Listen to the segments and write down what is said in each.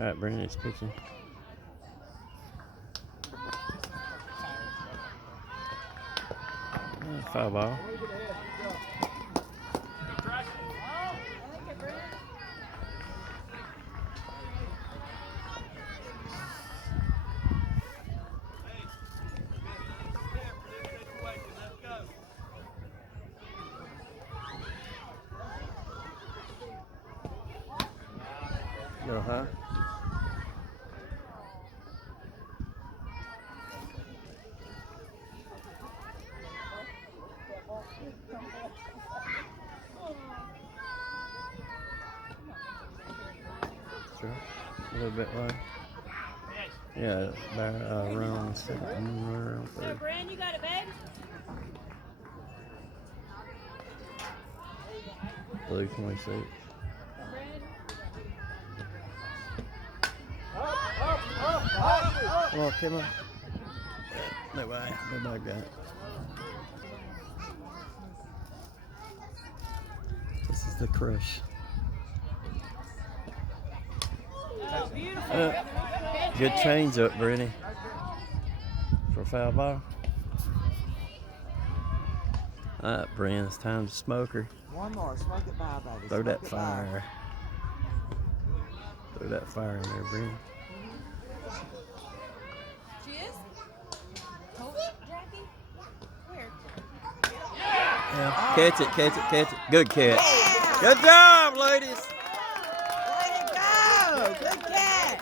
All right, Brynn is pitching. Foul ball. Go high. Sure. A little bit low. Yeah, run on second. Run on third. Brynn, you got it, babe? Blue 26. Come on, come on. No way. Nobody got it. This is the crush. Oh, beautiful. Good change up, Brynn. For foul ball. All right, Brynn, it's time to smoke her. One more, smoke it by, baby. Throw that fire. Throw that fire in there, Brynn. She is? Oh, Jackie? Where? Yeah. Catch it, catch it, catch it. Good catch. Yeah. Good job, ladies. Way to go! Good catch!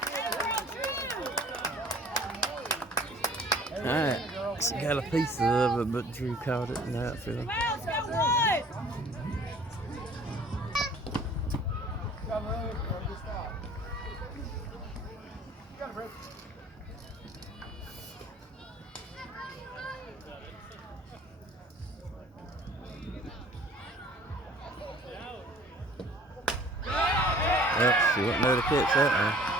All right. She got a piece of it, but Drew caught it in the outfield. Let's go, one! Yep, she wouldn't know to catch that one.